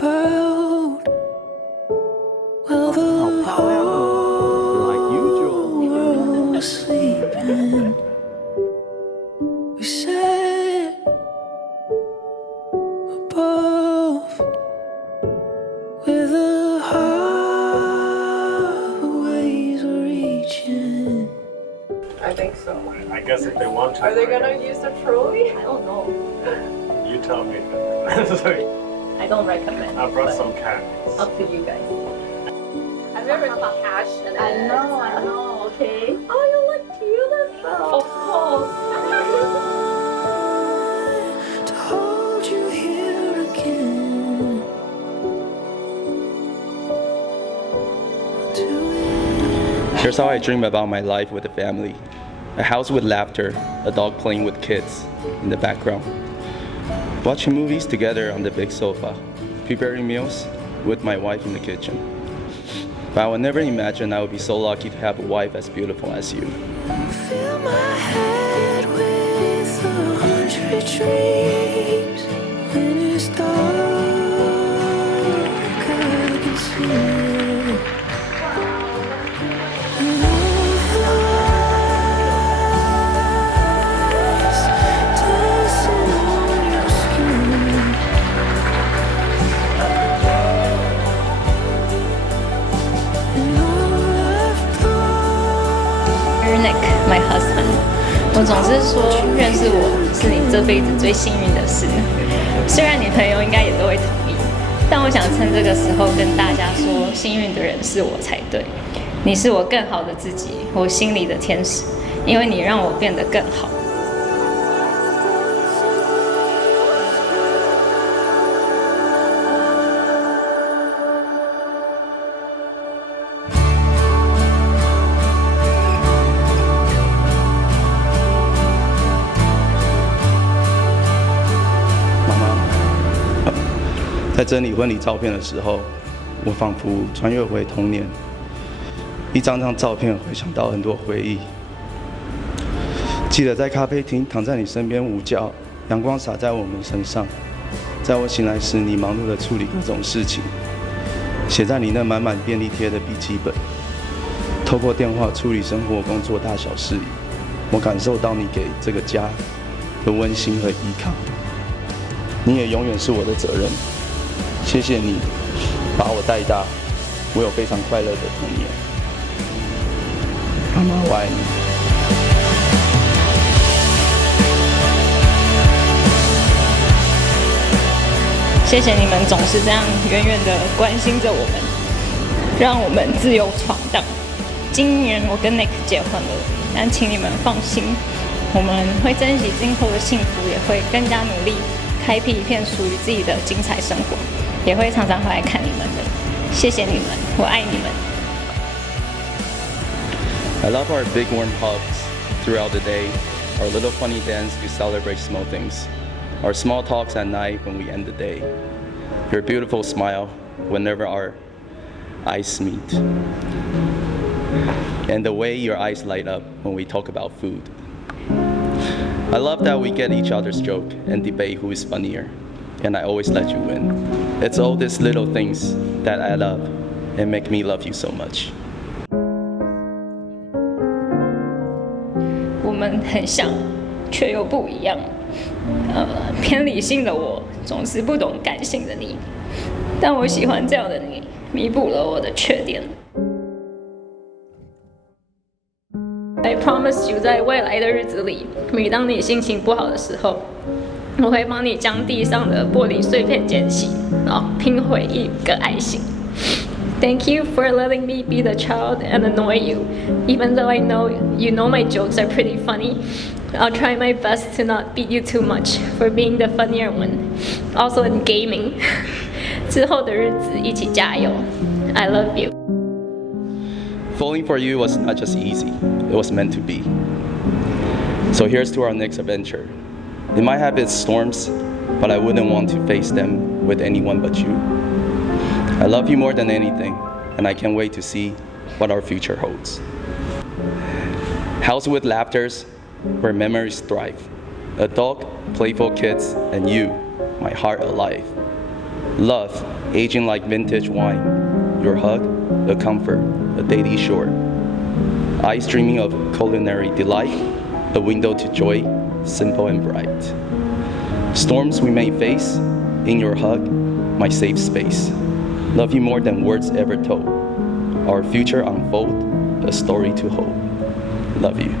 about? Well, the whole world was sleeping. We sat above with a heart ways reaching. I think so. I guess if they want to. Are they gonna use the trolley? I don't know. You tell me. I don't recommend. I brought some candies. Up to you guys. Have you ever eaten cash? I know. Okay. Oh, you like tulips? Of course. To hold you here again. Here's how I dream about my life with a family. A house with laughter, a dog playing with kids in the background. Watching movies together on the big sofa, preparing meals with my wife in the kitchen. But I would never imagine I would be so lucky to have a wife as beautiful as you. Fill my head with 100 dreams. When it's dark, I can see it. And all the lights dancing on your skin. And all I've got. Vivien Nick, my husband. 我总是说，认识我是你这辈子最幸运的事。虽然你朋友应该也都会同意，但我想趁这个时候跟大家说，幸运的人是我才对。你是我更好的自己，我心里的天使，因为你让我变得更好。在整理婚礼照片的时候，我仿佛穿越回童年，一张张照片回想到很多回忆。记得在咖啡厅躺在你身边午觉，阳光洒在我们身上。在我醒来时，你忙碌地处理各种事情，写在你那满满便利贴的笔记本。透过电话处理生活、工作大小事宜，我感受到你给这个家的温馨和依靠。你也永远是我的责任。谢谢你把我带大，我有非常快乐的童年。妈妈，我爱你。谢谢你们总是这样远远的关心着我们，让我们自由闯荡。今年我跟 Nick 结婚了，但请你们放心，我们会珍惜今后的幸福，也会更加努力，开辟一片属于自己的精彩生活。也会常常回来看你们的，谢谢你们，我爱你们。I love our big warm hugs throughout the day, our little funny dance to celebrate small things, our small talks at night when we end the day, your beautiful smile whenever our eyes meet, and the way your eyes light up when we talk about food. I love that we get each other's joke and debate who is funnier, and I always let you win. It's all these little things that add up and make me love you so much. 我们很像，却又不一样。偏理性的我总是不懂感性的你，但我喜欢这样的你，弥补了我的缺点。I promise you， 在未来的日子里，每当你心情不好的时候，我会帮你将地上的玻璃碎片捡起，然后拼回一个爱心。Thank you for letting me be the child and annoy you, even though I know you know my jokes are pretty funny. I'll try my best to not beat you too much for being the funnier one. Also in gaming. 之后的日子一起加油。I love you. Falling for you was not just easy, it was meant to be. So here's to our next adventure. It might have its storms, but I wouldn't want to face them with anyone but you. I love you more than anything, and I can't wait to see what our future holds. House with laughters, where memories thrive. A dog, playful kids, and you, my heart alive. Love, aging like vintage wine. Your hug, a comfort, a daily shore. Eyes dreaming of culinary delight, a window to joy, simple and bright. Storms we may face, in your hug, my safe space. Love you more than words ever told. Our future unfold, a story to hold. Love you.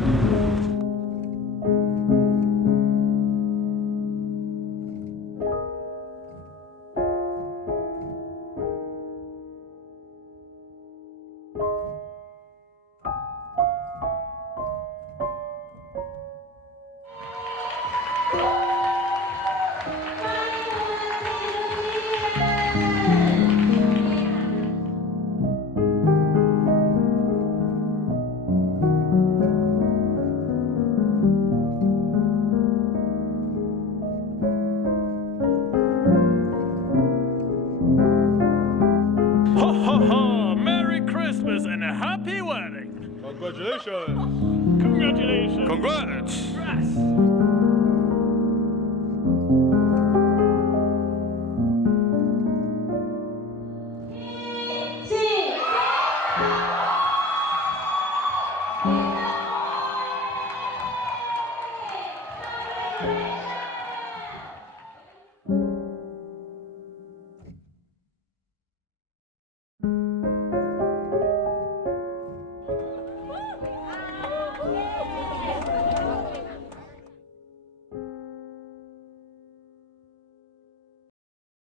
Ho, ho, ho! Merry Christmas and a happy wedding! Congratulations. Congratulations! Congrats. Congrats!